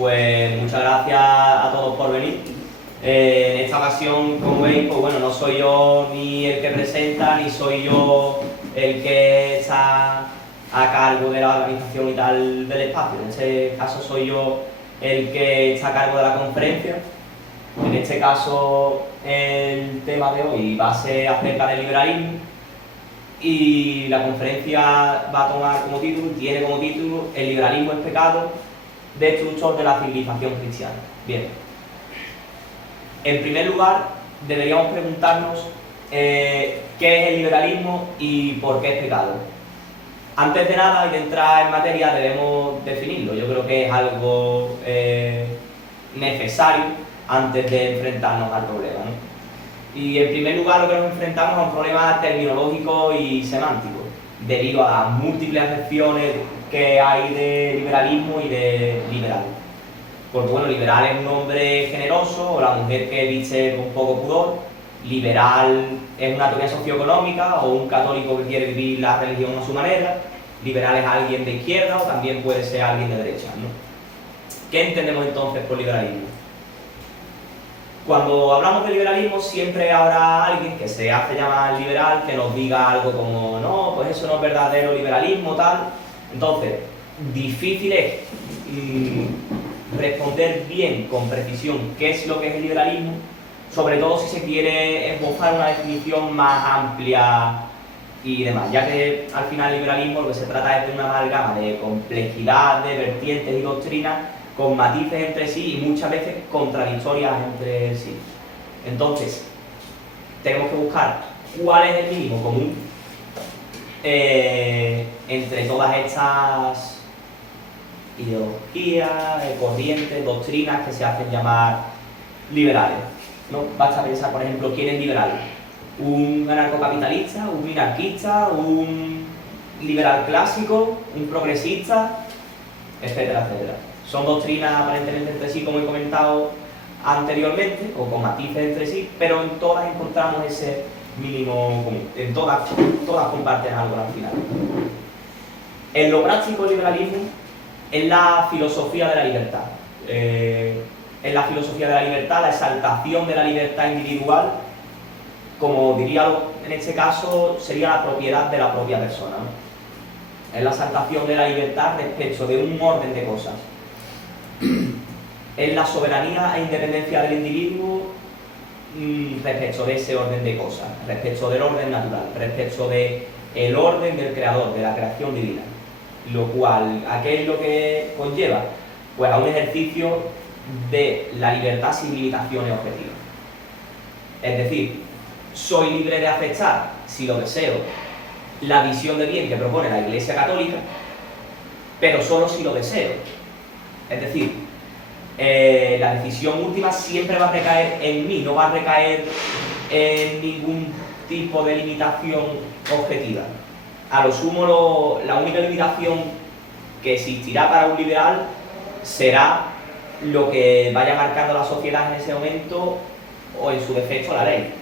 Pues muchas gracias a todos por venir. En esta ocasión, como veis, pues bueno, no soy yo ni el que presenta, ni soy yo el que está a cargo de la organización y tal del espacio. En este caso soy yo el que está a cargo de la conferencia. En este caso el tema de hoy va a ser acerca del liberalismo y la conferencia va a tomar como título, tiene como título "El liberalismo es pecado, destructor de la civilización cristiana". Bien, en primer lugar deberíamos preguntarnos qué es el liberalismo y por qué es pecado. Antes de nada y de entrar en materia debemos definirlo. Yo creo que es algo necesario antes de enfrentarnos al problema, ¿no? Y en primer lugar lo que nos enfrentamos a un problema terminológico y semántico, debido a las múltiples acepciones que hay de liberalismo y de liberal. Porque bueno, liberal es un hombre generoso o la mujer que viste con poco pudor, liberal es una teoría socioeconómica o un católico que quiere vivir la religión a su manera, liberal es alguien de izquierda o también puede ser alguien de derecha, ¿no? ¿Qué entendemos entonces por liberalismo? Cuando hablamos de liberalismo siempre habrá alguien que se hace llamar liberal que nos diga algo como no, pues eso no es verdadero liberalismo, tal. Entonces, difícil es responder bien, con precisión, qué es lo que es el liberalismo, sobre todo si se quiere esbozar una definición más amplia y demás, ya que al final el liberalismo lo que se trata es de una amalgama de complejidad, de vertientes y doctrinas con matices entre sí y muchas veces contradictorias entre sí. Entonces, tenemos que buscar cuál es el mínimo común entre todas estas ideologías, corrientes, doctrinas que se hacen llamar liberales, ¿no? Basta pensar, por ejemplo, quién es liberal. Un anarcocapitalista, un minarquista, un liberal clásico, un progresista, etcétera, etcétera. Son doctrinas aparentemente entre sí, como he comentado anteriormente, o con matices entre sí, pero en todas encontramos ese mínimo común. En todas comparten algo al final. En lo práctico, el liberalismo es la filosofía de la libertad. Es la filosofía de la libertad, la exaltación de la libertad individual, como diría en este caso, sería la propiedad de la propia persona, ¿no? Es la exaltación de la libertad respecto de un orden de cosas. Es la soberanía e independencia del individuo respecto de ese orden de cosas, respecto del orden natural, respecto del orden del creador, de la creación divina. Lo cual, ¿a qué es lo que conlleva? Pues a un ejercicio de la libertad sin limitaciones objetivas. Es decir, soy libre de aceptar, si lo deseo, la visión de bien que propone la Iglesia Católica, pero solo si lo deseo. Es decir, la decisión última siempre va a recaer en mí, no va a recaer en ningún tipo de limitación objetiva. A lo sumo, la única limitación que existirá para un liberal será lo que vaya marcando la sociedad en ese momento o en su defecto la ley.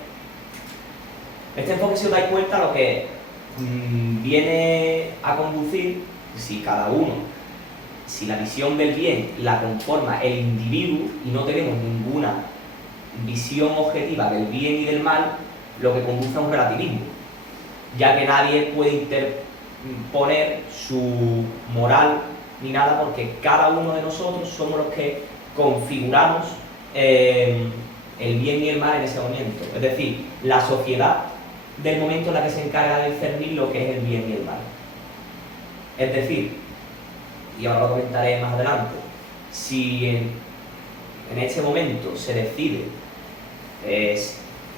Este enfoque, si os dais cuenta, lo que viene a conducir, si la visión del bien la conforma el individuo y no tenemos ninguna visión objetiva del bien y del mal, lo que conduce a un relativismo, ya que nadie puede interponer su moral ni nada, porque cada uno de nosotros somos los que configuramos el bien y el mal en ese momento. Es decir, la sociedad del momento en la que se encarga de discernir lo que es el bien y el mal. Es decir, y ahora lo comentaré más adelante, si en este momento se decide,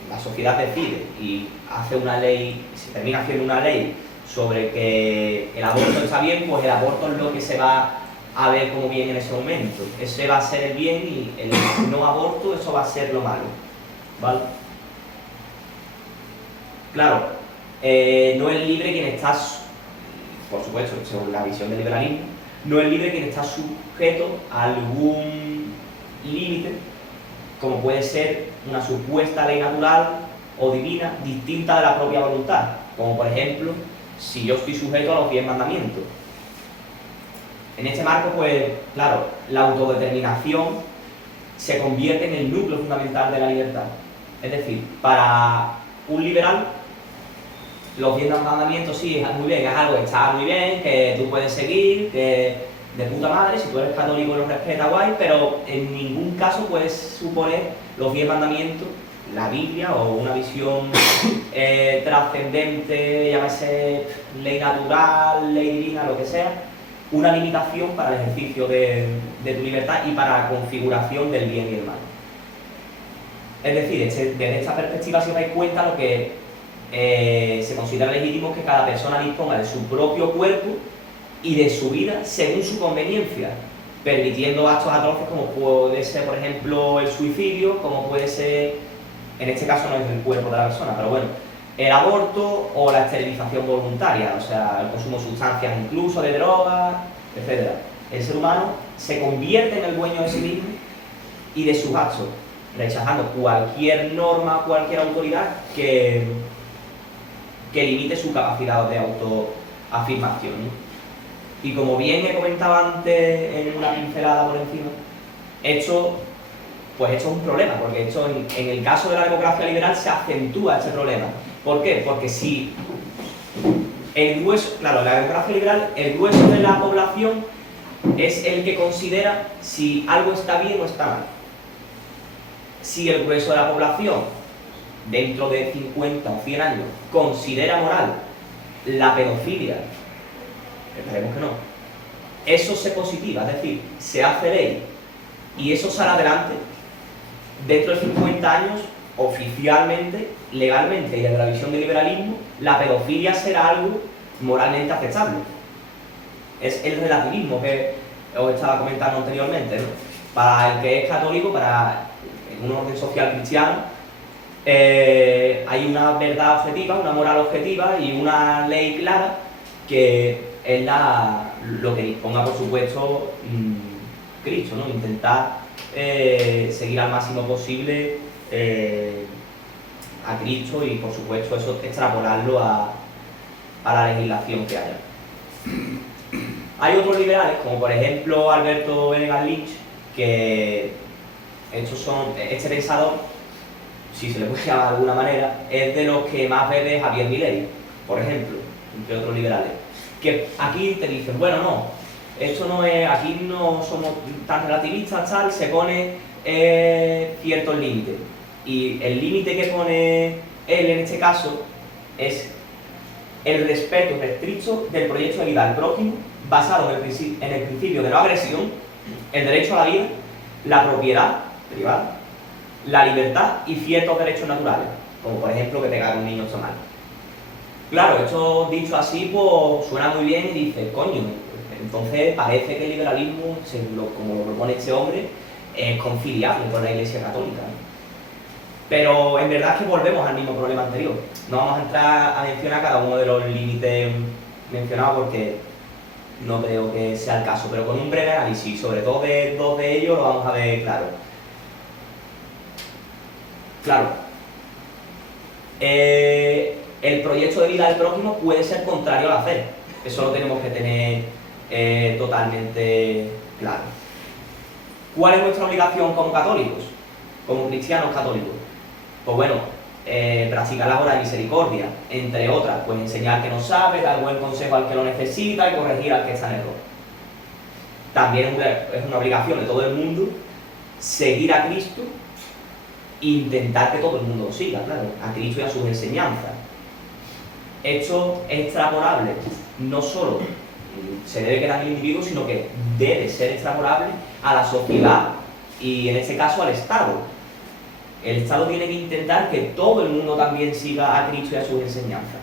la sociedad decide y hace una ley, se termina haciendo una ley sobre que el aborto está bien, pues el aborto es lo que se va a ver como bien en ese momento. Ese va a ser el bien y el no aborto, eso va a ser lo malo, ¿vale? Claro, no es libre quien está, por supuesto, según la visión del liberalismo, no es libre quien está sujeto a algún límite, como puede ser una supuesta ley natural o divina distinta de la propia voluntad, como por ejemplo, si yo estoy sujeto a los 10 mandamientos. En este marco, pues, claro, la autodeterminación se convierte en el núcleo fundamental de la libertad. Es decir, para un liberal, los 10 mandamientos sí, es muy bien, es algo que está muy bien, que tú puedes seguir, que de puta madre, si tú eres católico y los respetas, guay, pero en ningún caso puedes suponer los 10 mandamientos, la Biblia o una visión trascendente, llámese ley natural, ley divina, lo que sea, una limitación para el ejercicio de tu libertad y para la configuración del bien y el mal. Es decir, desde esta perspectiva, si os dais cuenta, lo que se considera legítimo es que cada persona disponga de su propio cuerpo y de su vida según su conveniencia, permitiendo actos atroces como puede ser, por ejemplo, el suicidio, como puede ser, en este caso no es el cuerpo de la persona, pero bueno, el aborto o la esterilización voluntaria, o sea, el consumo de sustancias incluso, de drogas, etc. El ser humano se convierte en el dueño de sí mismo y de sus actos, rechazando cualquier norma, cualquier autoridad que limite su capacidad de autoafirmación, ¿no? Y como bien he comentado antes en una pincelada por encima, esto es un problema, porque esto en el caso de la democracia liberal se acentúa este problema. ¿Por qué? Porque si el grueso, claro, en la democracia liberal, el grueso de la población es el que considera si algo está bien o está mal. Si el grueso de la población, dentro de 50 o 100 años, considera moral la pedofilia, esperemos que no, eso se positiva, es decir, se hace ley y eso sale adelante, dentro de 50 años, oficialmente, legalmente y desde la visión del liberalismo, la pedofilia será algo moralmente aceptable. Es el relativismo que os estaba comentando anteriormente, ¿no? Para el que es católico, para un orden social cristiano, hay una verdad objetiva, una moral objetiva y una ley clara que es lo que disponga, por supuesto, Cristo, ¿no? Intentar seguir al máximo posible a Cristo y, por supuesto, eso extrapolarlo a la legislación que haya. Hay otros liberales, como por ejemplo Alberto Venegas Lynch, que este pensador, si se le puede llamar de alguna manera, es de los que más bebe Javier Milei, por ejemplo, entre otros liberales. Que aquí te dicen, bueno, no, esto no es, aquí no somos tan relativistas, tal, se pone ciertos límites. Y el límite que pone él en este caso es el respeto restricto del proyecto de vida al prójimo, basado en el principio de no agresión, el derecho a la vida, la propiedad privada, la libertad y ciertos derechos naturales, como por ejemplo que pegar a un niño está mal. Claro, esto dicho así, pues suena muy bien y dices, coño, entonces parece que el liberalismo, como lo propone este hombre, es conciliable con la Iglesia Católica, ¿no? Pero en verdad es que volvemos al mismo problema anterior. No vamos a entrar a mencionar cada uno de los límites mencionados porque no creo que sea el caso, pero con un breve análisis, sobre todo de dos de ellos, lo vamos a ver claro. Claro. El proyecto de vida del prójimo puede ser contrario a la fe. Eso lo tenemos que tener totalmente claro. ¿Cuál es nuestra obligación como católicos? Como cristianos católicos. Pues bueno, practicar la obra de misericordia, entre otras, pues enseñar al que no sabe, dar buen consejo al que lo necesita y corregir al que está en error. También es una obligación de todo el mundo seguir a Cristo e intentar que todo el mundo lo siga, claro, a Cristo y a sus enseñanzas. Esto es extrapolable, no solo se debe quedar en el individuo, sino que debe ser extrapolable a la sociedad y en este caso al Estado. El Estado tiene que intentar que todo el mundo también siga a Cristo y a sus enseñanzas.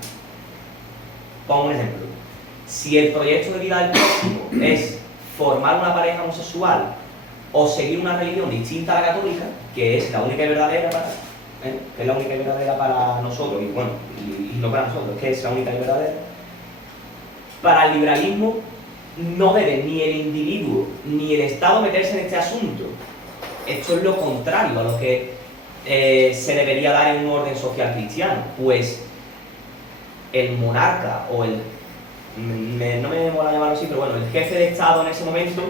Pongo un ejemplo. Si el proyecto de vida del próximo es formar una pareja homosexual o seguir una religión distinta a la católica, que es la única y verdadera para nosotros, y bueno, y no para nosotros, que es la única y verdadera, para el liberalismo no debe ni el individuo ni el Estado meterse en este asunto. Esto es lo contrario a lo que se debería dar en un orden social cristiano, pues el monarca o no me mola llamarlo así, pero bueno, el jefe de Estado en ese momento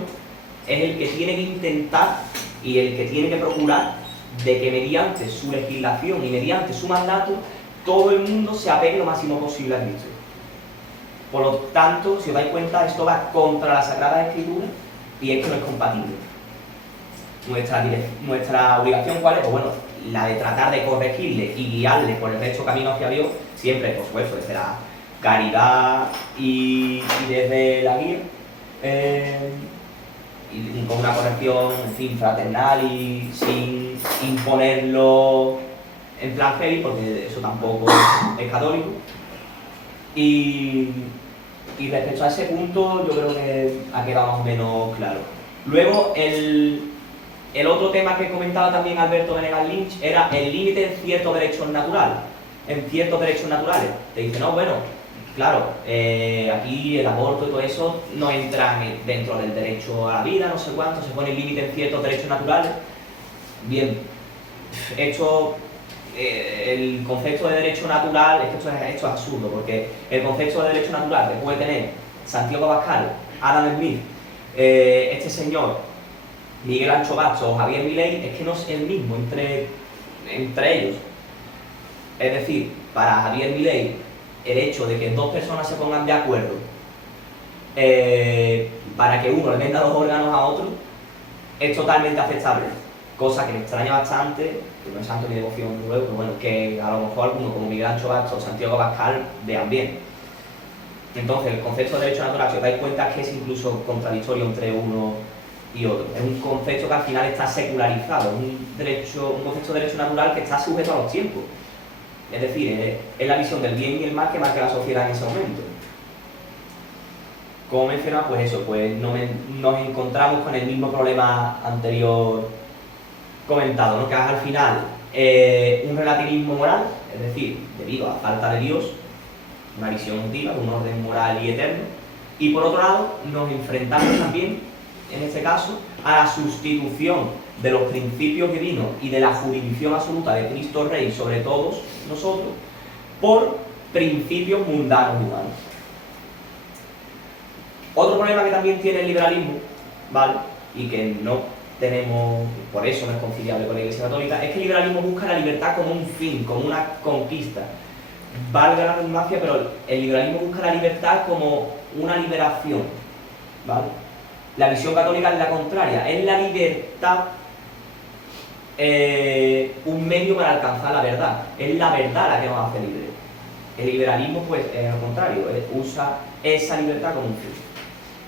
es el que tiene que intentar y el que tiene que procurar de que mediante su legislación y mediante su mandato todo el mundo se apegue lo máximo posible al Cristo. Por lo tanto, si os dais cuenta, esto va contra la Sagrada Escritura y esto no es compatible. Nuestra obligación, ¿cuál es? Pues bueno, la de tratar de corregirle y guiarle por el recto camino hacia Dios, siempre, por supuesto, desde la caridad y desde la guía, y con una corrección, en fin, fraternal y sin imponerlo en plan heavy, porque eso tampoco es católico. Y respecto a ese punto, yo creo que ha quedado más o menos claro. Luego, el otro tema que comentaba también Alberto Menegas Lynch era el límite en ciertos derechos naturales. En ciertos derechos naturales. Te dice, no, bueno, claro, aquí el aborto y todo eso no entra dentro del derecho a la vida, no sé cuánto, se pone el límite en ciertos derechos naturales. Bien, el concepto de derecho natural, es que esto es absurdo, porque el concepto de derecho natural que puede tener Santiago Abascal, Adam Smith, este señor, Miguel Ancho Bastos o Javier Milei, es que no es el mismo entre ellos. Es decir, para Javier Milei, el hecho de que dos personas se pongan de acuerdo para que uno le venda los órganos a otro es totalmente aceptable, cosa que me extraña bastante, que no es santo ni devoción luego, pero bueno, que a lo mejor alguno como Miguel Ancho Bastos o Santiago Abascal vean bien. Entonces, el concepto de derecho natural, si os dais cuenta, es que es incluso contradictorio entre uno y otro. Es un concepto que al final está secularizado, un concepto de derecho natural que está sujeto a los tiempos. Es decir, es la visión del bien y el mal que marca la sociedad en ese momento. Como mencionaba, pues eso, pues nos encontramos con el mismo problema anterior comentado, ¿no? Que es al final un relativismo moral, es decir, debido a la falta de Dios, una visión objetiva, un orden moral y eterno, y por otro lado nos enfrentamos también, en este caso, a la sustitución de los principios divinos y de la jurisdicción absoluta de Cristo Rey sobre todos nosotros por principios mundanos humanos. Otro problema que también tiene el liberalismo, ¿vale? Y que no tenemos, por eso no es conciliable con la Iglesia Católica, es que el liberalismo busca la libertad como un fin, como una conquista. Valga la redundancia, pero el liberalismo busca la libertad como una liberación, ¿vale? La visión católica es la contraria, es la libertad un medio para alcanzar la verdad, es la verdad la que nos hace libres. El liberalismo, pues, es lo contrario, usa esa libertad como un fin.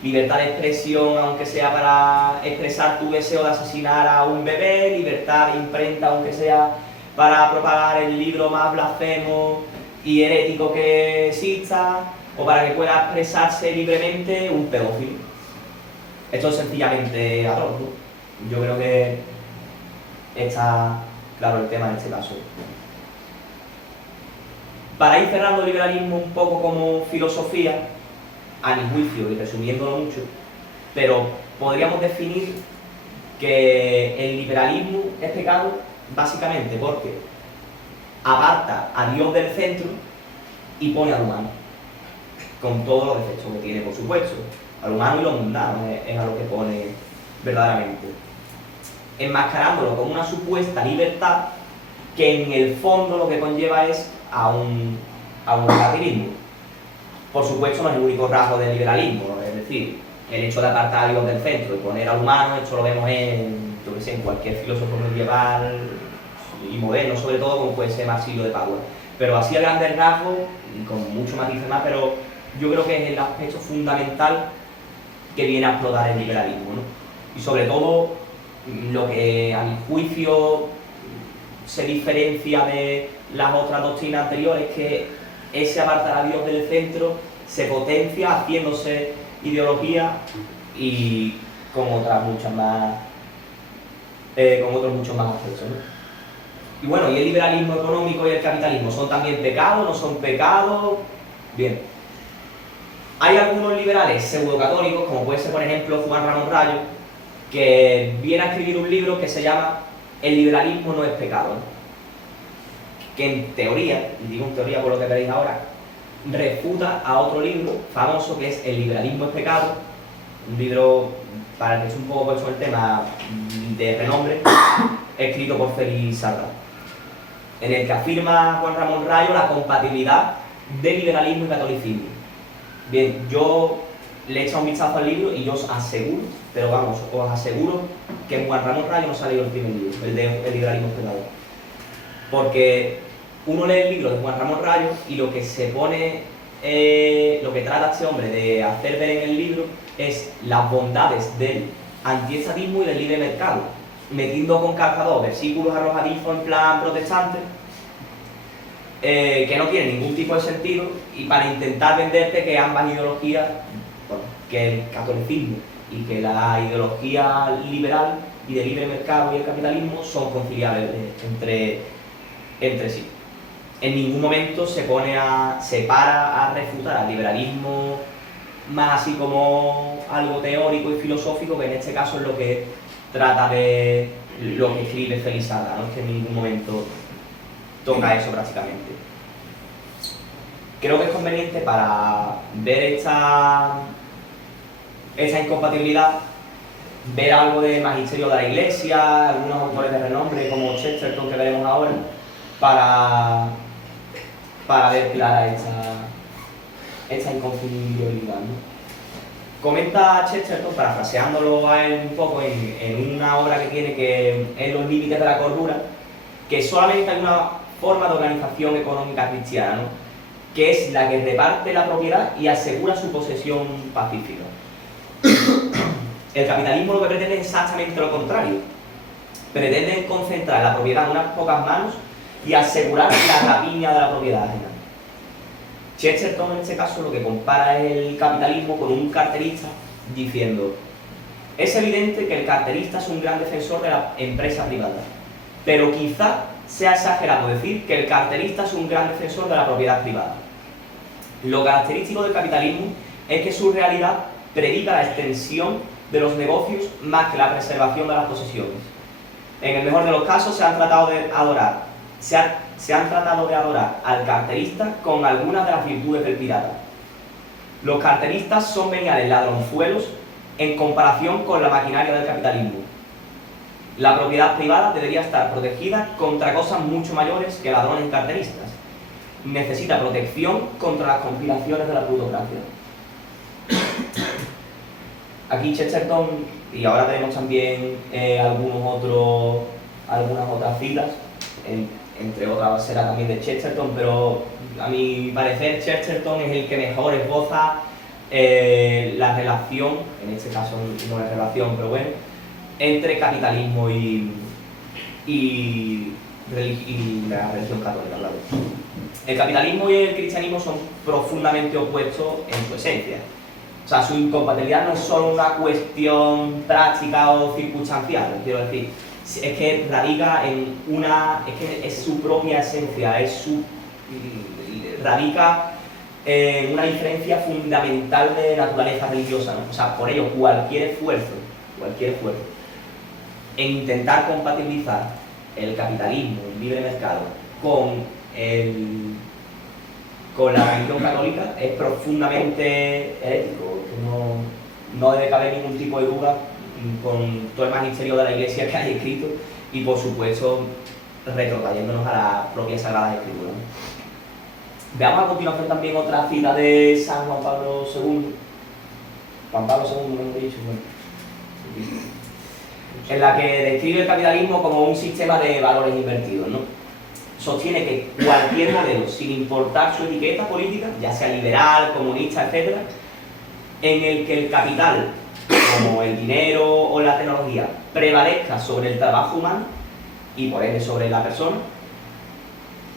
Libertad de expresión, aunque sea para expresar tu deseo de asesinar a un bebé, libertad de imprenta, aunque sea para propagar el libro más blasfemo y herético que exista, o para que pueda expresarse libremente un pedófilo. Esto es sencillamente atroz, ¿no? Yo creo que está claro el tema en este caso. Para ir cerrando el liberalismo un poco como filosofía, a mi juicio, y resumiéndolo mucho, pero podríamos definir que el liberalismo es pecado básicamente porque aparta a Dios del centro y pone al humano, con todos los defectos que tiene, por supuesto. Al humano y lo mundano es a lo que pone verdaderamente, enmascarándolo como una supuesta libertad que en el fondo lo que conlleva es a un relativismo. Por supuesto no es el único rasgo del liberalismo, es decir, el hecho de apartar a Dios del centro y poner al humano, esto lo vemos en cualquier filósofo medieval y moderno, sobre todo, como puede ser Marsilio de Padua. Pero así a grandes rasgos, y con mucho matices más, pero yo creo que es el aspecto fundamental que viene a explotar el liberalismo, ¿no? Y sobre todo, lo que a mi juicio se diferencia de las otras doctrinas anteriores es que ese apartar a Dios del centro se potencia haciéndose ideología y con otras muchas más, con otros muchos más aspectos, ¿no? Y bueno, ¿y el liberalismo económico y el capitalismo son también pecados? ¿No son pecados? Bien. Hay algunos liberales pseudocatólicos, como puede ser por ejemplo Juan Ramón Rayo, que viene a escribir un libro que se llama El liberalismo no es pecado, ¿no? Que en teoría, y digo en teoría por lo que veréis ahora, refuta a otro libro famoso que es El liberalismo es pecado, un libro, para el que es un poco puesto el tema, de renombre, escrito por Félix Salgado, en el que afirma Juan Ramón Rayo la compatibilidad de liberalismo y catolicismo. Bien, yo le he echado un vistazo al libro y yo os aseguro, pero vamos, os aseguro que Juan Ramón Rayo no se ha leído el primer libro, el de El liberalismo es pecado. Porque uno lee el libro de Juan Ramón Rayo y lo que se pone, lo que trata este hombre de hacer ver en el libro es las bondades del antiestatismo y del libre mercado, metiendo con calzador versículos arrojadizos en plan protestante, que no tienen ningún tipo de sentido, y para intentar venderte que ambas ideologías, bueno, que el catolicismo y que la ideología liberal y de libre mercado y el capitalismo son conciliables entre sí. En ningún momento se para a refutar al liberalismo más así como algo teórico y filosófico, que en este caso es lo que trata de lo que escribe Félix Salgado, ¿no? Es que en ningún momento toca eso prácticamente. Creo que es conveniente para ver esta incompatibilidad, ver algo de magisterio de la Iglesia, algunos autores de renombre como Chesterton, que veremos ahora, para ver clara esta incompatibilidad, ¿no? Comenta Chesterton, parafraseándolo a él un poco en una obra que tiene, que es Los límites de la cordura, que solamente hay una forma de organización económica cristiana, ¿no? Que es la que reparte la propiedad y asegura su posesión pacífica. El capitalismo lo que pretende es exactamente lo contrario. Pretende concentrar la propiedad en unas pocas manos y asegurar la rapiña de la propiedad ajena. Chesterton en este caso lo que compara es el capitalismo con un carterista, diciendo: es evidente que el carterista es un gran defensor de la empresa privada, pero quizá sea exagerado decir que el carterista es un gran defensor de la propiedad privada. Lo característico del capitalismo es que su realidad predica la extensión de los negocios más que la preservación de las posesiones. En el mejor de los casos se han tratado de adorar al carterista con algunas de las virtudes del pirata. Los carteristas son veniales ladronzuelos en comparación con la maquinaria del capitalismo. La propiedad privada debería estar protegida contra cosas mucho mayores que ladrones y carteristas. Necesita protección contra las conspiraciones de la plutocracia. Aquí Chesterton, y ahora tenemos también algunas otras citas, entre otras será también de Chesterton, pero a mi parecer Chesterton es el que mejor esboza la relación, en este caso no es relación, pero bueno, entre capitalismo y la religión católica, claro. El capitalismo y el cristianismo son profundamente opuestos en su esencia. O sea, su incompatibilidad no es solo una cuestión práctica o circunstancial, quiero decir, es que radica es que es su propia esencia, radica en una diferencia fundamental de naturaleza religiosa, ¿no? O sea, por ello cualquier esfuerzo en intentar compatibilizar el capitalismo, el libre mercado, con la religión católica es profundamente herético, que no debe caber ningún tipo de duda con todo el magisterio de la Iglesia que hay escrito y, por supuesto, retrotrayéndonos a la propia Sagrada Escritura, ¿no? Veamos a continuación también otra cita de San Juan Pablo II. Juan Pablo II, no he dicho, bueno, en la que describe el capitalismo como un sistema de valores invertidos, ¿no? Sostiene que cualquier modelo, sin importar su etiqueta política, ya sea liberal, comunista, etc., en el que el capital, como el dinero o la tecnología, prevalezca sobre el trabajo humano y por ende sobre la persona,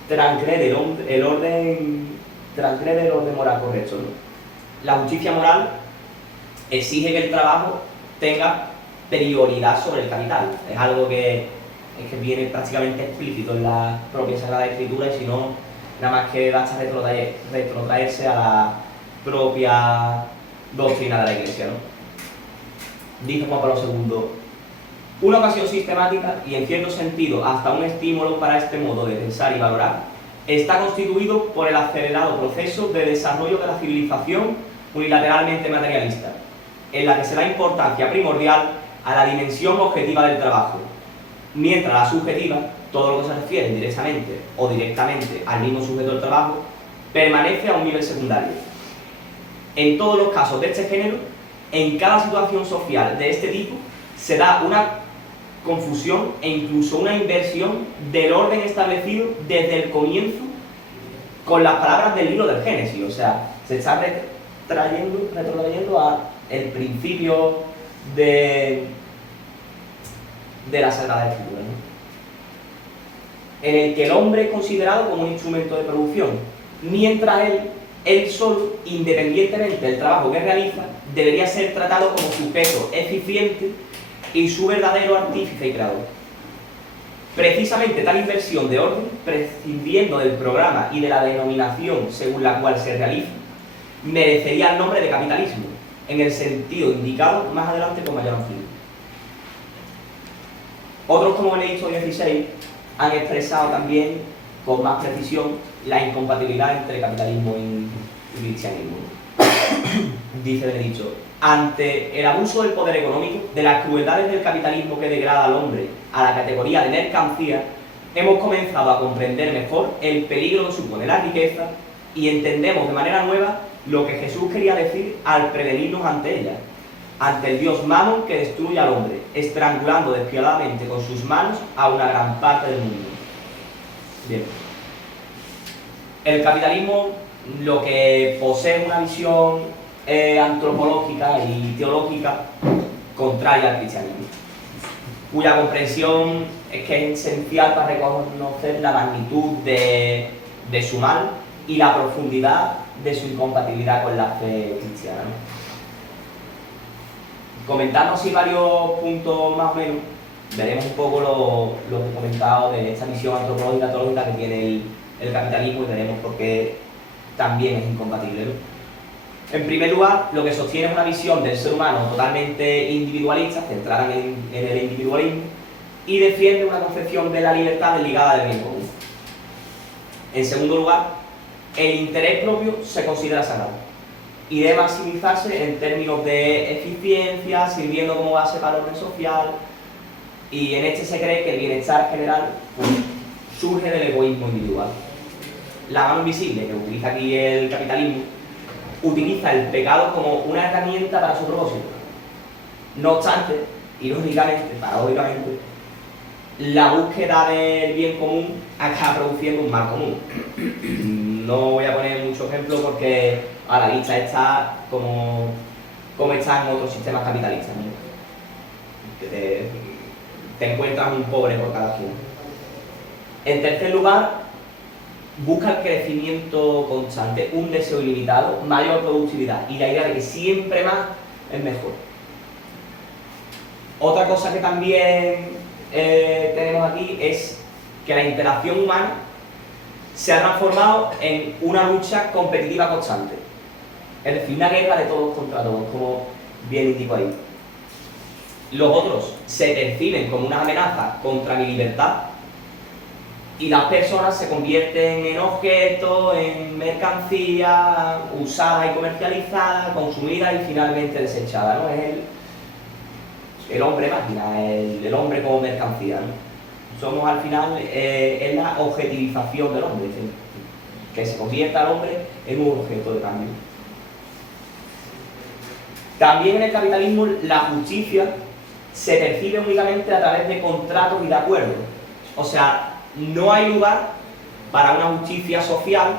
transgrede el orden moral correcto, ¿no? La justicia moral exige que el trabajo tenga prioridad sobre el capital. Es algo que viene prácticamente explícito en la propia Sagrada Escritura, y si no, nada más que basta retrotraerse a la propia doctrina de la Iglesia, ¿no? Dice Juan Pablo II: una ocasión sistemática y en cierto sentido hasta un estímulo para este modo de pensar y valorar está constituido por el acelerado proceso de desarrollo de la civilización unilateralmente materialista, en la que se da importancia primordial a la dimensión objetiva del trabajo, mientras la subjetiva, todo lo que se refiere indirectamente o directamente al mismo sujeto del trabajo, permanece a un nivel secundario. En todos los casos de este género, en cada situación social de este tipo, se da una confusión e incluso una inversión del orden establecido desde el comienzo con las palabras del libro del Génesis. O sea, se está retrotrayendo a el principio de la Sagrada Escritura, ¿no? En el que el hombre es considerado como un instrumento de producción, mientras él solo, independientemente del trabajo que realiza, debería ser tratado como sujeto eficiente y su verdadero artífice y creador. Precisamente tal inversión de orden, prescindiendo del programa y de la denominación según la cual se realiza, merecería el nombre de capitalismo, en el sentido indicado más adelante con mayor amplitud. Otros, como Benedicto XVI, han expresado también con más precisión la incompatibilidad entre capitalismo y cristianismo. Dice Benedicto: ante el abuso del poder económico, de las crueldades del capitalismo que degrada al hombre a la categoría de mercancía, hemos comenzado a comprender mejor el peligro que supone la riqueza y entendemos de manera nueva lo que Jesús quería decir al prevenirnos ante ella, ante el dios Mamón que destruye al hombre, estrangulando despiadadamente con sus manos a una gran parte del mundo. Bien. El capitalismo lo que posee una visión antropológica y teológica contraria al cristianismo, cuya comprensión es que es esencial para reconocer la magnitud de su mal y la profundidad de su incompatibilidad con la fe cristiana, ¿no? Comentando así varios puntos más o menos, veremos un poco lo que he comentado de esta visión antropológica teológica que tiene el capitalismo y veremos por qué también es incompatible, ¿no? En primer lugar, lo que sostiene es una visión del ser humano totalmente individualista, centrada en el individualismo, y defiende una concepción de la libertad desligada del bien común. En segundo lugar, el interés propio se considera sagrado y debe maximizarse en términos de eficiencia, sirviendo como base para el orden social, y en este se cree que el bienestar general surge del egoísmo individual. La mano invisible que utiliza aquí el capitalismo utiliza el pecado como una herramienta para su propósito. No obstante, irónicamente, paradójicamente, la búsqueda del bien común acaba produciendo un mal común. No voy a poner muchos ejemplos porque a la vista está como está en otros sistemas capitalistas, ¿no? Que te encuentras un pobre por cada quien. En tercer lugar, busca el crecimiento constante, un deseo ilimitado, mayor productividad y la idea de que siempre más es mejor. Otra cosa que también tenemos aquí es que la interacción humana se ha transformado en una lucha competitiva constante. Es decir, una guerra de todos contra todos, como bien indico ahí. Los otros se perciben como una amenaza contra mi libertad y las personas se convierten en objetos, en mercancía usada y comercializada, consumida y finalmente desechada, ¿no? Es el hombre máquina, el hombre como mercancía, ¿no? Somos al final, es la objetivización del hombre, que se convierta al hombre en un objeto de cambio. También en el capitalismo la justicia se percibe únicamente a través de contratos y de acuerdos. O sea, no hay lugar para una justicia social,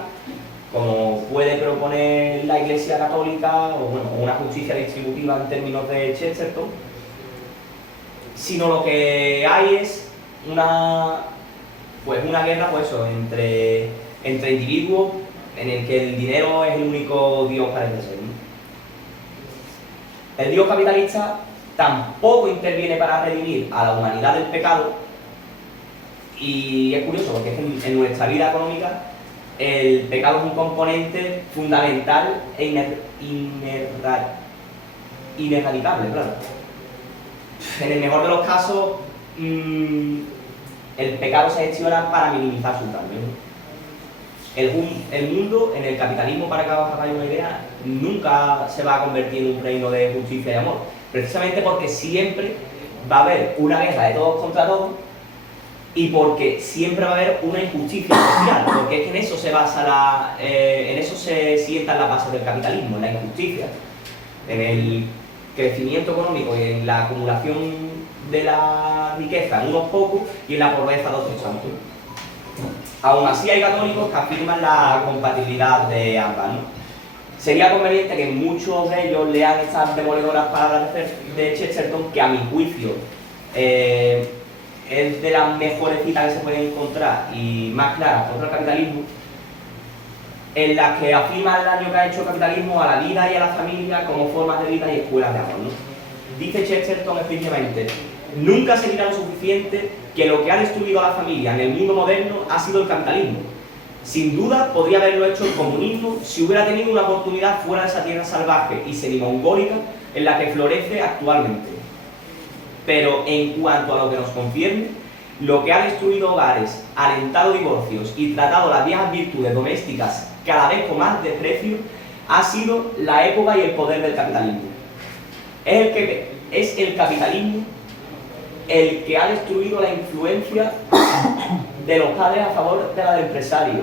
como puede proponer la Iglesia Católica, o bueno, una justicia distributiva en términos de Chesterton, sino lo que hay es una guerra pues, entre individuos en el que el dinero es el único Dios parece ser, ¿no? El Dios capitalista tampoco interviene para redimir a la humanidad del pecado. Y es curioso porque es que en nuestra vida económica el pecado es un componente fundamental e ineradicable, claro. En el mejor de los casos, el pecado se gestiona para minimizar su daño. El mundo, en el capitalismo, para que os hagáis una idea, nunca se va a convertir en un reino de justicia y amor. Precisamente porque siempre va a haber una guerra de todos contra todos y porque siempre va a haber una injusticia social, porque es que en eso se basa en eso se sientan las bases del capitalismo, en la injusticia, en el crecimiento económico y en la acumulación de la riqueza en unos pocos y en la pobreza de otros tantos. Aún así hay católicos que afirman la compatibilidad de ambas, ¿no? Sería conveniente que muchos de ellos lean estas demoledoras palabras de Chesterton, que a mi juicio es de las mejores citas que se pueden encontrar y más claras contra el capitalismo, en las que afirma el daño que ha hecho el capitalismo a la vida y a la familia como formas de vida y escuelas de amor, ¿no? Dice Chesterton explícitamente: nunca se dirá lo suficiente que lo que ha destruido a la familia en el mundo moderno ha sido el capitalismo. Sin duda podría haberlo hecho el comunismo si hubiera tenido una oportunidad fuera de esa tierra salvaje y semimongólica en la que florece actualmente. Pero en cuanto a lo que nos concierne, lo que ha destruido hogares, alentado divorcios y tratado las viejas virtudes domésticas cada vez con más desprecio ha sido la época y el poder del capitalismo. Es el capitalismo el que ha destruido la influencia de los padres a favor de la del empresario,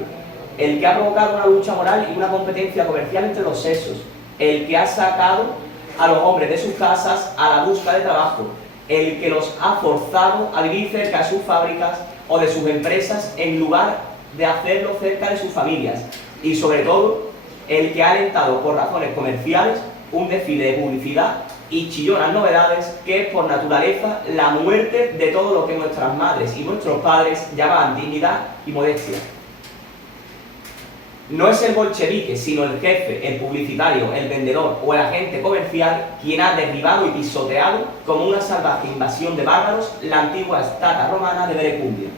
el que ha provocado una lucha moral y una competencia comercial entre los sexos, el que ha sacado a los hombres de sus casas a la busca de trabajo, el que los ha forzado a vivir cerca de sus fábricas o de sus empresas en lugar de hacerlo cerca de sus familias, y sobre todo el que ha alentado por razones comerciales un desfile de publicidad y chillonas novedades que es por naturaleza la muerte de todo lo que nuestras madres y nuestros padres llamaban dignidad y modestia. No es el bolchevique, sino el jefe, el publicitario, el vendedor o el agente comercial quien ha derribado y pisoteado como una salvaje invasión de bárbaros la antigua estata romana de Verecundia.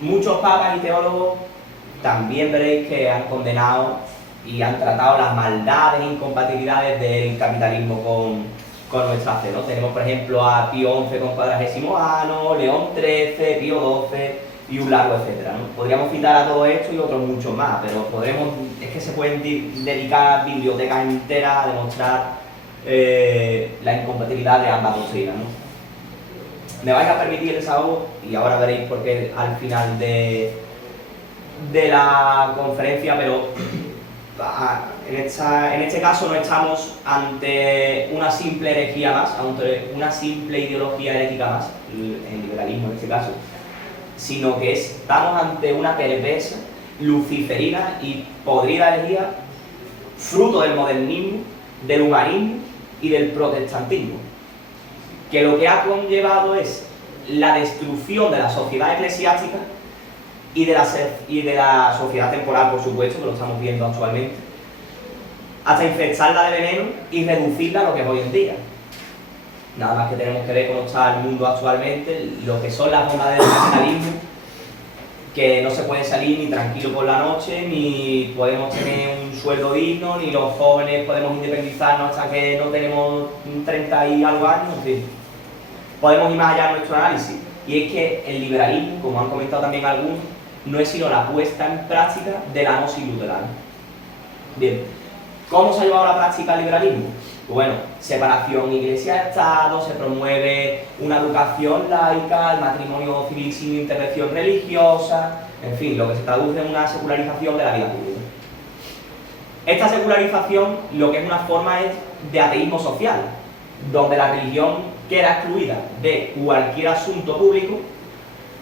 Muchos papas y teólogos también veréis que han condenado y han tratado las maldades e incompatibilidades del capitalismo con nuestra fe, ¿no? Tenemos, por ejemplo, a Pío XI con Cuadragésimo Ano, León XIII, Pío XII y un largo etcétera, ¿no? Podríamos citar a todo esto y otros muchos más, pero es que se pueden dedicar bibliotecas enteras a demostrar la incompatibilidad de ambas doctrinas, ¿no? Me vais a permitir el desahogo y ahora veréis por qué al final de la conferencia, pero en este caso no estamos ante una simple herejía más, ante una simple ideología herética más, el liberalismo en este caso, sino que estamos ante una perversa, luciferina y podrida herejía, fruto del modernismo, del humanismo y del protestantismo, que lo que ha conllevado es la destrucción de la sociedad eclesiástica y de la sociedad temporal, por supuesto, que lo estamos viendo actualmente, hasta infectarla de veneno y reducirla a lo que es hoy en día. Nada más que tenemos que ver cómo está el mundo actualmente, lo que son las bondades del capitalismo, que no se puede salir ni tranquilo por la noche, ni podemos tener un sueldo digno, ni los jóvenes podemos independizarnos hasta que no tenemos 30 y algo años, en fin. Podemos ir más allá en nuestro análisis. Y es que el liberalismo, como han comentado también algunos, no es sino la puesta en práctica del Annos Luterano. Bien, ¿cómo se ha llevado a la práctica el liberalismo? Pues bueno, separación iglesia-estado, se promueve una educación laica, el matrimonio civil sin intervención religiosa, en fin, lo que se traduce en una secularización de la vida pública. Esta secularización lo que es una forma es de ateísmo social, donde la religión queda excluida de cualquier asunto público.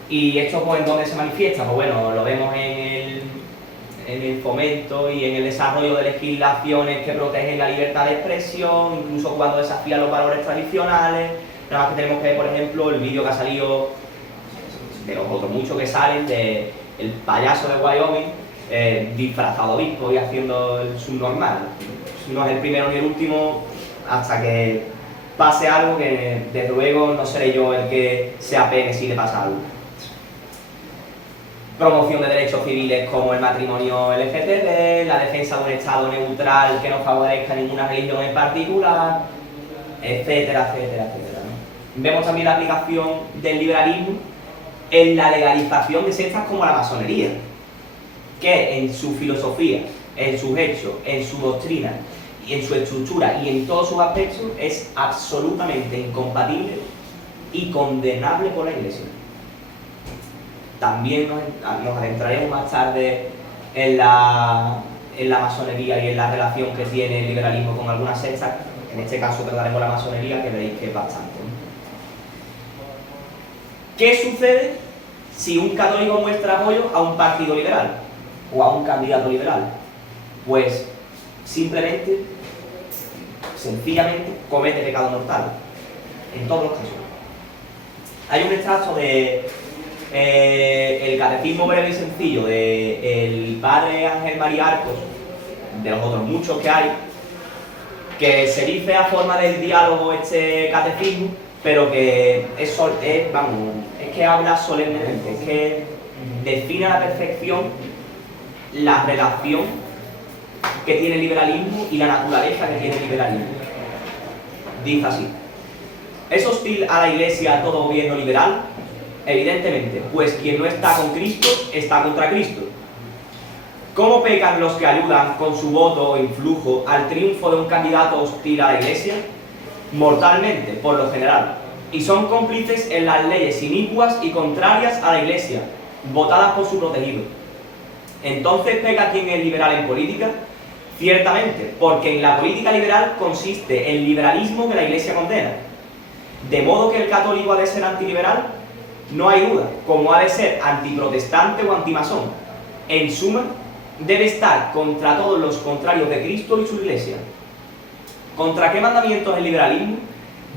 ¿Y esto pues en dónde se manifiesta? Pues bueno, lo vemos en el fomento y en el desarrollo de legislaciones que protegen la libertad de expresión, incluso cuando desafían los valores tradicionales. Nada más que tenemos que ver, por ejemplo, el vídeo que ha salido, de los otros muchos que salen, de el payaso de Wyoming, disfrazado obispo y haciendo el subnormal. No es el primero ni el último, hasta que pase algo que, desde luego, no seré yo el que se apegue si le pasa algo. Promoción de derechos civiles como el matrimonio LGTB, la defensa de un Estado neutral que no favorezca ninguna religión en particular, etcétera, etcétera, etcétera, ¿no? Vemos también la aplicación del liberalismo en la legalización de sectas como la masonería, que en su filosofía, en sus hechos, en su doctrina, y en su estructura y en todos sus aspectos es absolutamente incompatible y condenable por la Iglesia. También nos adentraremos más tarde en la masonería y en la relación que tiene el liberalismo con algunas sectas. En este caso trataremos la masonería, que veréis que es bastante, ¿no? ¿Qué sucede si un católico muestra apoyo a un partido liberal o a un candidato liberal? Pues simplemente, sencillamente, comete pecado mortal, en todos los casos. Hay un extracto de el Catecismo breve y sencillo del padre Ángel María Arcos, de los otros muchos que hay, que se dice a forma del diálogo este catecismo, pero que es que habla solemnemente, es que define a la perfección la relación que tiene el liberalismo y la naturaleza que tiene el liberalismo. Dice así: ¿es hostil a la Iglesia todo gobierno liberal? Evidentemente, pues quien no está con Cristo está contra Cristo. ¿Cómo pecan los que ayudan con su voto o influjo al triunfo de un candidato hostil a la Iglesia? Mortalmente, por lo general, y son cómplices en las leyes inicuas y contrarias a la Iglesia, votadas por su protegido. ¿Entonces peca quien es liberal en política? Ciertamente, porque en la política liberal consiste el liberalismo que la Iglesia condena. De modo que el católico ha de ser antiliberal, no hay duda, como ha de ser antiprotestante o antimasón. En suma, debe estar contra todos los contrarios de Cristo y su Iglesia. ¿Contra qué mandamientos el liberalismo?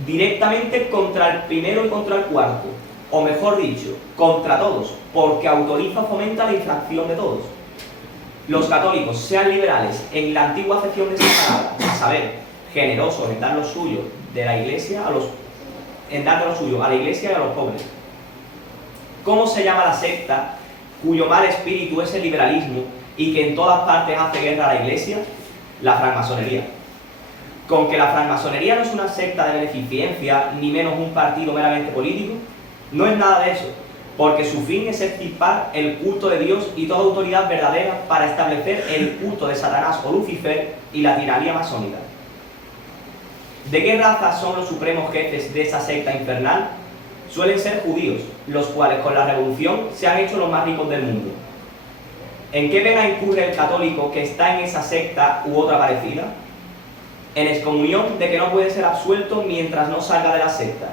Directamente contra el primero y contra el cuarto, o mejor dicho, contra todos, porque autoriza o fomenta la infracción de todos. Los católicos, sean liberales en la antigua acepción de esa palabra, a saber, generosos en dar lo suyo de la Iglesia en dar lo suyo a la Iglesia y a los pobres. ¿Cómo se llama la secta cuyo mal espíritu es el liberalismo y que en todas partes hace guerra a la Iglesia? La francmasonería. Con que la francmasonería no es una secta de beneficencia, ni menos un partido meramente político, no es nada de eso, porque su fin es extirpar el culto de Dios y toda autoridad verdadera para establecer el culto de Satanás o Lucifer y la tiranía masónica. ¿De qué raza son los supremos jefes de esa secta infernal? Suelen ser judíos, los cuales con la revolución se han hecho los más ricos del mundo. ¿En qué pena incurre el católico que está en esa secta u otra parecida? En excomunión de que no puede ser absuelto mientras no salga de la secta.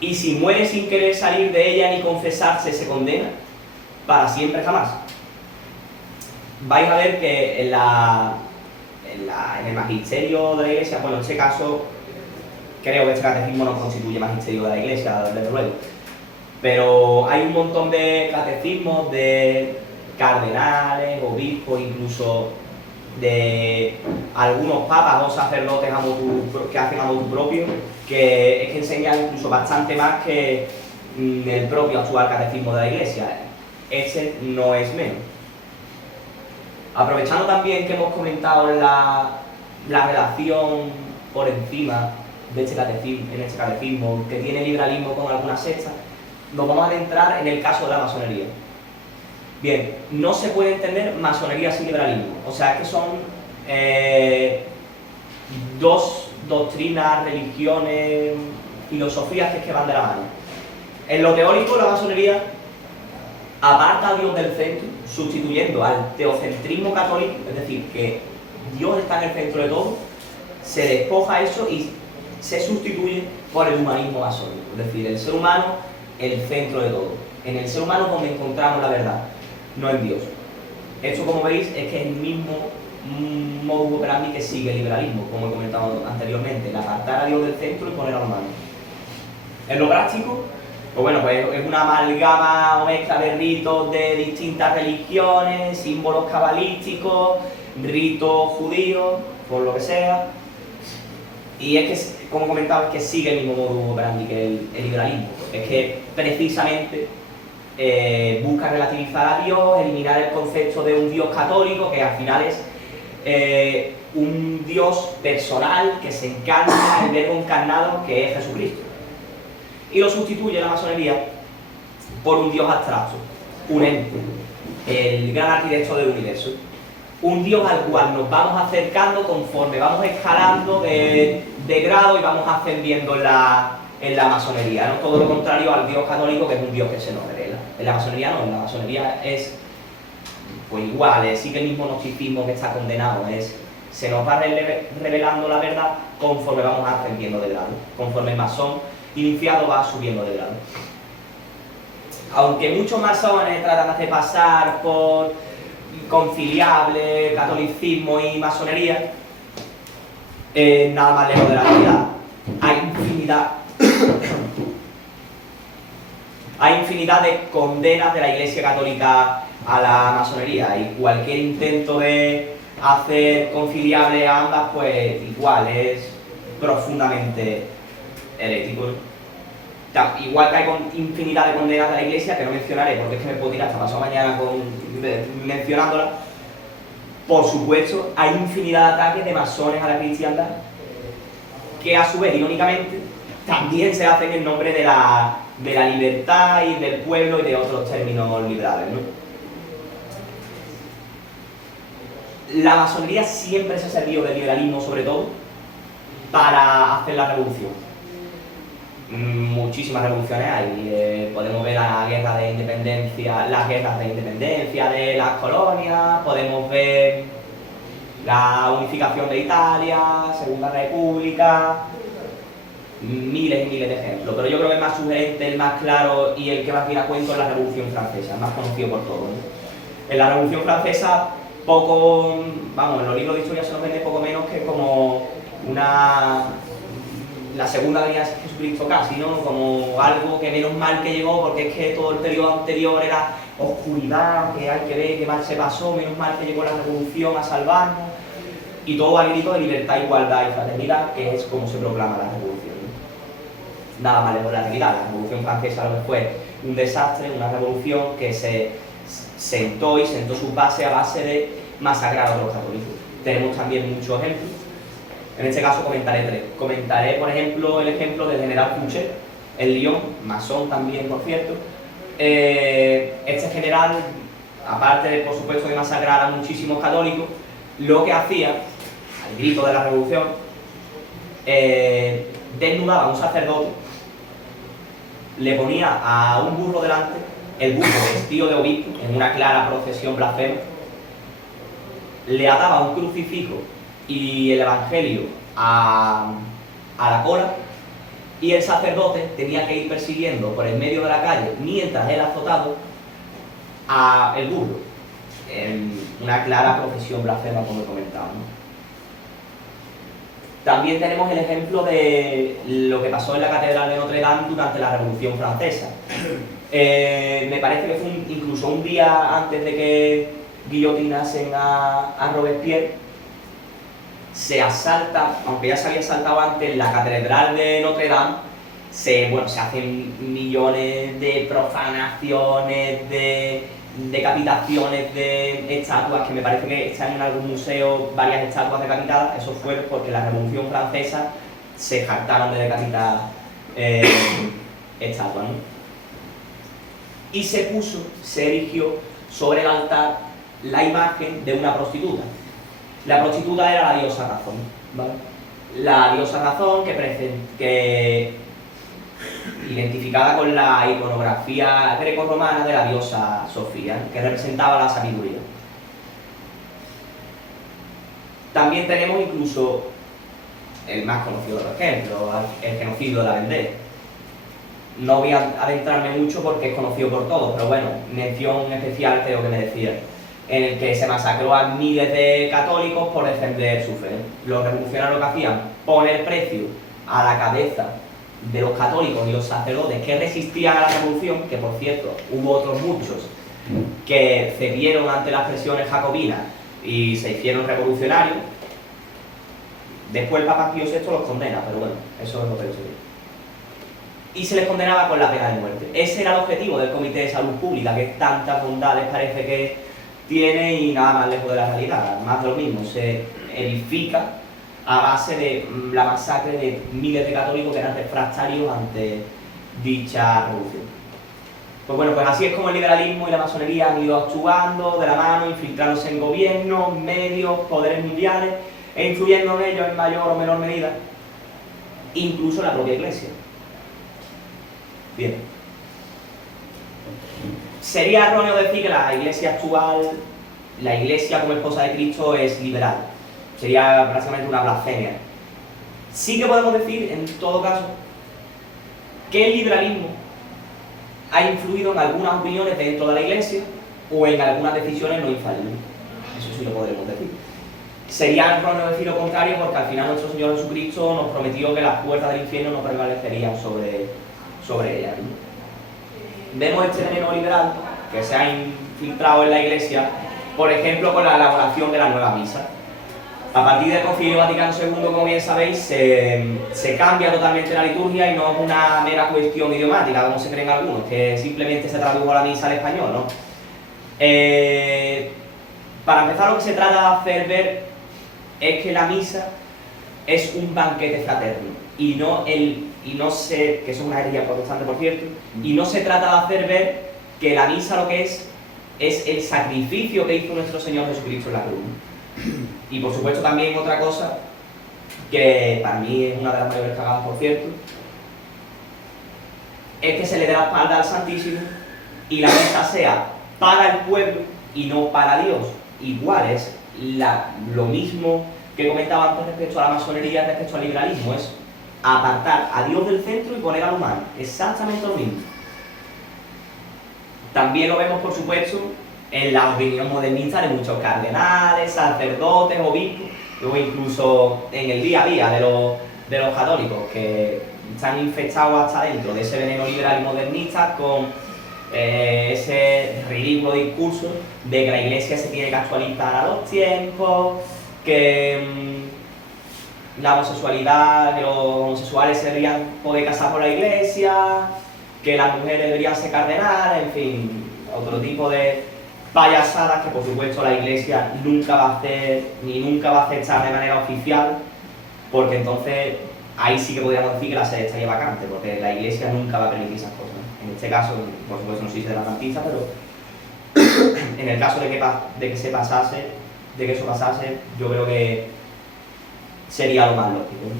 Y si muere sin querer salir de ella ni confesarse, se condena para siempre jamás. Vais a ver que en el magisterio de la Iglesia, bueno, en este caso creo que este catecismo no constituye magisterio de la Iglesia, desde luego, pero hay un montón de catecismos de cardenales, obispos, incluso de algunos papas o sacerdotes que hacen a motu propio, que es que enseñan incluso bastante más que el propio actual catecismo de la Iglesia. Ese no es menos. Aprovechando también que hemos comentado la relación por encima de este catecismo que tiene el liberalismo con algunas sectas, nos vamos a adentrar en el caso de la masonería. Bien, no se puede entender masonería sin liberalismo, o sea que son dos doctrinas, religiones, filosofías que van de la mano. En lo teórico, la masonería aparta a Dios del centro, sustituyendo al teocentrismo católico, es decir, que Dios está en el centro de todo, se despoja eso y se sustituye por el humanismo masónico, es decir, el ser humano el centro de todo. En el ser humano es donde encontramos la verdad, no en Dios. Esto, como veis, es que es el mismo modus operandi que sigue el liberalismo, como he comentado anteriormente, el apartar a Dios del centro y poner a los humanos. En lo práctico, pues bueno, pues es una amalgama o mezcla de ritos de distintas religiones, símbolos cabalísticos, ritos judíos, por lo que sea. Y es que, como comentaba, es que sigue el mismo modus operandi que el liberalismo. Es que precisamente busca relativizar a Dios, eliminar el concepto de un Dios católico, que al final es un Dios personal que se encarna, el verbo encarnado, que es Jesucristo. Y lo sustituye la masonería por un Dios abstracto, un ente, el gran arquitecto del universo. Un Dios al cual nos vamos acercando conforme vamos escalando de grado y vamos ascendiendo en la masonería, ¿no? Todo lo contrario al Dios católico, que es un Dios que se nos revela. En la masonería no, en la masonería es pues igual, sigue el mismo gnosticismo que está condenado, se nos va revelando la verdad conforme vamos ascendiendo de grado, conforme el masón iniciado va subiendo de grado. Aunque muchos masones tratan de hacer pasar por conciliable catolicismo y masonería, nada más lejos de la realidad. Hay infinidad de condenas de la Iglesia Católica a la masonería, y cualquier intento de hacer conciliable a ambas, pues igual es profundamente herético. Igual que hay infinidad de condenas de la Iglesia, que no mencionaré porque es que me puedo tirar hasta pasado mañana mencionándolas. Por supuesto, hay infinidad de ataques de masones a la cristiandad, que a su vez, irónicamente, también se hacen en nombre de la libertad y del pueblo y de otros términos liberales, ¿no? La masonería siempre se ha servido del liberalismo, sobre todo, para hacer la revolución. Muchísimas revoluciones hay, podemos ver las guerras de independencia de las colonias, podemos ver la unificación de Italia, Segunda República, miles y miles de ejemplos, pero yo creo que el más sugerente, el más claro y el que más viene a cuento es la Revolución Francesa, el más conocido por todos, ¿no? En la Revolución Francesa, en los libros de historia se nos vende poco menos que como la segunda venida de Jesucristo casi, ¿no? Como algo que menos mal que llegó, porque es que todo el periodo anterior era oscuridad, que hay que ver qué mal se pasó, menos mal que llegó la revolución a salvarnos, y todo al grito de libertad, igualdad y fraternidad, que es como se proclama la revolución, ¿no? Nada más lejos de la realidad. La Revolución Francesa lo que fue un desastre, una revolución que se sentó su base a base de masacrar a otros católicos. Tenemos también muchos ejemplos. En este caso comentaré tres. Comentaré, por ejemplo, el ejemplo del general Fouché, en Lyon, masón también, por cierto. Este general, aparte de, por supuesto, de masacrar a muchísimos católicos, lo que hacía, al grito de la revolución, desnudaba a un sacerdote, le ponía a un burro delante, el burro vestido de obispo, en una clara procesión blasfema, le ataba un crucifijo y el evangelio a la cola, y el sacerdote tenía que ir persiguiendo por el medio de la calle mientras él azotado a el burro, en una clara profesión blasfema, como he comentado, ¿no? También tenemos el ejemplo de lo que pasó en la Catedral de Notre Dame durante la Revolución Francesa. Me parece que fue incluso un día antes de que guillotinasen a Robespierre. Se asalta, aunque ya se había asaltado antes, la Catedral de Notre Dame. Se hacen millones de profanaciones, de decapitaciones de estatuas, que me parece que están en algún museo varias estatuas decapitadas. Eso fue porque la Revolución Francesa se jactaron de decapitar estatuas, ¿no? Y se erigió sobre el altar la imagen de una prostituta. La prostituta era la diosa Razón, ¿vale? La diosa Razón, que identificada con la iconografía grecorromana de la diosa Sofía, que representaba la sabiduría. También tenemos incluso el más conocido de los ejemplos, el genocidio de la Vendée. No voy a adentrarme mucho porque es conocido por todos, pero bueno, mención especial creo que merecía, en el que se masacró a miles de católicos por defender su fe. Los revolucionarios lo que hacían, poner precio a la cabeza de los católicos y los sacerdotes que resistían a la revolución, que por cierto hubo otros muchos que cedieron ante las presiones jacobinas y se hicieron revolucionarios. Después el Papa Pío VI los condena, pero bueno, eso es lo que yo sé. Y se les condenaba con la pena de muerte. Ese era el objetivo del Comité de Salud Pública, que tantas bondades parece que tiene y nada más lejos de la realidad. Más de lo mismo, se edifica a base de la masacre de miles de católicos que eran refractarios ante dicha revolución. Pues bueno, pues así es como el liberalismo y la masonería han ido actuando de la mano, infiltrándose en gobiernos, medios, poderes mundiales e influyendo en ellos en mayor o menor medida, incluso la propia Iglesia. Bien. Sería erróneo decir que la Iglesia actual, la Iglesia como esposa de Cristo, es liberal. Sería prácticamente una blasfemia. Sí que podemos decir, en todo caso, que el liberalismo ha influido en algunas opiniones dentro de la Iglesia o en algunas decisiones no infalibles. Eso sí lo podremos decir. Sería erróneo decir lo contrario, porque al final nuestro Señor Jesucristo nos prometió que las puertas del infierno no prevalecerían sobre ellas, ¿no? Vemos este veneno liberal que se ha infiltrado en la Iglesia, por ejemplo, con la elaboración de la nueva misa. A partir del Concilio Vaticano II, como bien sabéis, se cambia totalmente la liturgia y no es una mera cuestión idiomática, como se creen algunos, que simplemente se tradujo la misa al español, ¿no? Para empezar, lo que se trata de hacer ver es que la misa es un banquete fraterno y no que eso es una herejía protestante, por cierto, y no se trata de hacer ver que la misa lo que es el sacrificio que hizo nuestro Señor Jesucristo en la cruz. Y por supuesto también otra cosa, que para mí es una de las mayores cagadas, por cierto, es que se le dé la espalda al Santísimo y la misa sea para el pueblo y no para Dios. Igual es lo mismo que comentaba antes respecto a la masonería, respecto al liberalismo, es apartar a Dios del centro y poner al humano. Exactamente lo mismo. También lo vemos, por supuesto, en la opinión modernista de muchos cardenales, sacerdotes, obispos, o incluso en el día a día de los católicos, que están infectados hasta dentro de ese veneno liberal y modernista con ese ridículo discurso de que la Iglesia se tiene que actualizar a los tiempos, que la homosexualidad, que los homosexuales se deberían poder casar por la Iglesia, que las mujeres deberían ser cardenales, en fin, otro tipo de payasadas que por supuesto la Iglesia nunca va a hacer ni nunca va a aceptar de manera oficial, porque entonces ahí sí que podríamos decir que la sede estaría vacante, porque la Iglesia nunca va a permitir esas cosas. En este caso, por supuesto no soy de la plantista, pero en el caso de que eso pasase, yo creo que sería lo más lógico.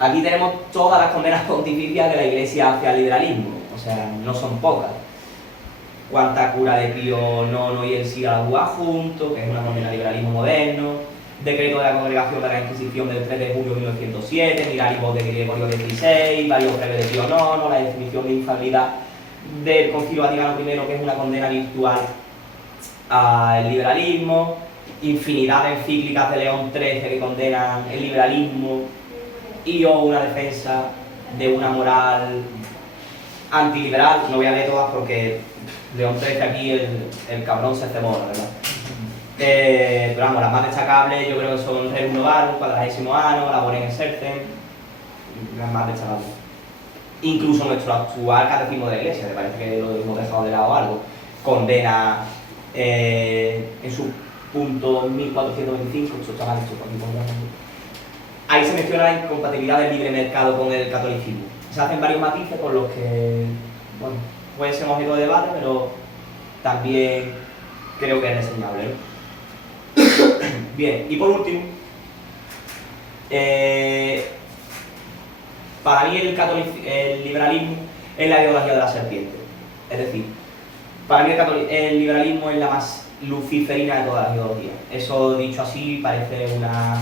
Aquí tenemos todas las condenas pontificias que la Iglesia hace al liberalismo, o sea, no son pocas. Cuánta cura de Pío IX y el sí a la UA juntos, que es una condena al liberalismo moderno, decreto de la Congregación de la Inquisición del 3 de julio de 1907, Miralibos de Gregorio XVI, varios breves de Pío IX, la definición de infalibilidad del Concilio Vaticano I, que es una condena virtual al liberalismo, infinidad de encíclicas de León XIII que condenan el liberalismo y o una defensa de una moral antiliberal. No voy a leer todas porque León XIII aquí el cabrón se cebora, ¿verdad? Pero vamos, las más destacables yo creo que son Rerum Novarum, Quadragesimo Anno, Laborem Exercem, las más destacables. Incluso nuestro actual catecismo de la Iglesia, me parece que lo hemos dejado de lado algo, condena en su punto 1425, esto está mal hecho, ahí se menciona la incompatibilidad del libre mercado con el catolicismo. Se hacen varios matices por los que, bueno, puede ser objeto de debate, pero también creo que es reseñable, ¿no? Bien, y por último, para mí el liberalismo es la ideología de la serpiente. Es decir, para mí el liberalismo es la más luciferina de todas las ideologías. Eso dicho así parece una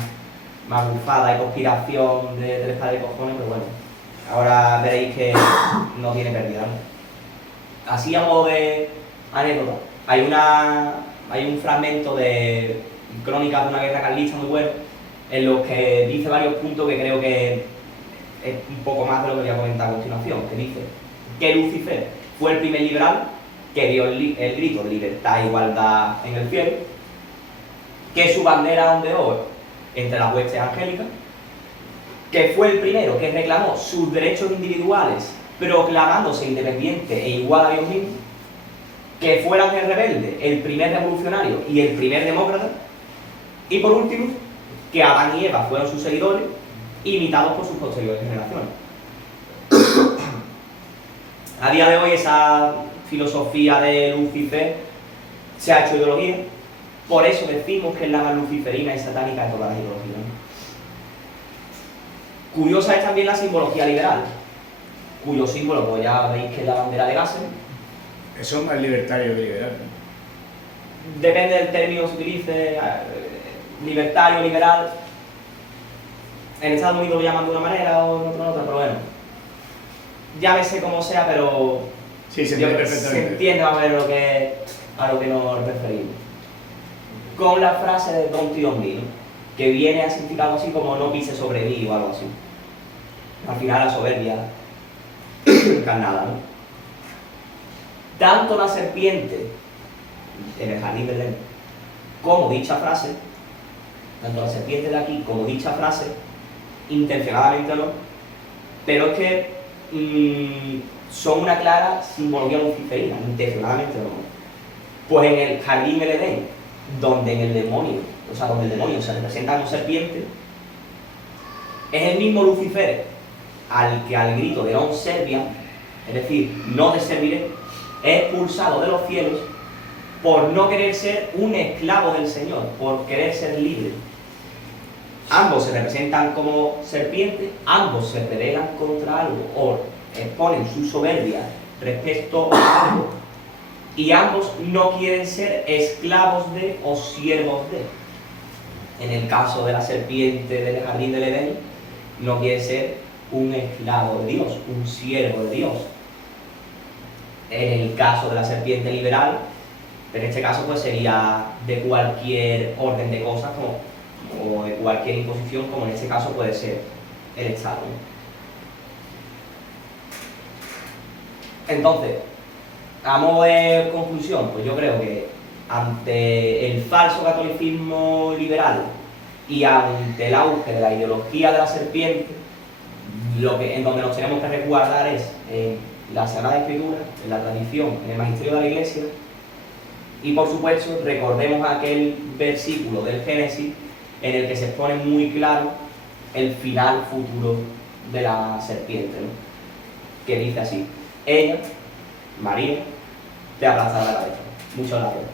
magufada y conspiración de tres pares de cojones, pero bueno, ahora veréis que no tiene pérdida, ¿no? Así a modo de anécdota, hay un fragmento de Crónicas de una guerra carlista muy bueno, en los que dice varios puntos que creo que es un poco más de lo que voy a comentar a continuación, que dice que Lucifer fue el primer liberal que dio el grito de libertad e igualdad en el cielo, que su bandera ondeó entre las huestes angélicas, que fue el primero que reclamó sus derechos individuales proclamándose independiente e igual a Dios mismo, que fue el ángel rebelde, el primer revolucionario y el primer demócrata, y por último, que Adán y Eva fueron sus seguidores, imitados por sus posteriores generaciones. A día de hoy esa filosofía de Lucifer se ha hecho ideología, por eso decimos que es la más luciferina y satánica de todas las ideologías, ¿no? Curiosa es también la simbología liberal, cuyo símbolo, pues ya veis que es la bandera de Gassen. Eso es más libertario que liberal, ¿no? Depende del término que se utilice, libertario, liberal. En Estados Unidos lo llaman de una manera o en otra, pero bueno. Llámese como sea, pero sí, se entiende perfectamente. Se entiende más o menos a lo que nos referimos. Con la frase de Don't tread on me, ¿no? Que viene a significar algo así como no pise sobre mí o algo así. Al final la soberbia encarnada, ¿no? Tanto la serpiente en el jardín del Edén como dicha frase, tanto la serpiente de aquí como dicha frase, intencionadamente no, pero es que son una clara simbología luciferina, intencionadamente no. Pues en el jardín del Edén, donde el demonio se representa como serpiente, es el mismo Lucifer al que al grito de non serviam, es decir, no te serviré, es expulsado de los cielos por no querer ser un esclavo del Señor, por querer ser libre. Ambos se representan como serpientes, ambos se rebelan contra algo o exponen su soberbia respecto a algo, y ambos no quieren ser esclavos de o siervos de. En el caso de la serpiente del jardín del Edén, no quiere ser un esclavo de Dios, un siervo de Dios. En el caso de la serpiente liberal, en este caso pues sería de cualquier orden de cosas o de cualquier imposición, como en este caso puede ser el Estado. Entonces, a modo de conclusión, pues yo creo que ante el falso catolicismo liberal y ante el auge de la ideología de la serpiente, en donde nos tenemos que resguardar es en la Sagrada Escritura, en la tradición, en el magisterio de la Iglesia, y por supuesto recordemos aquel versículo del Génesis en el que se expone muy claro el final futuro de la serpiente, ¿no? Que dice así: ella, María, te aplastará la cabeza. Muchas gracias.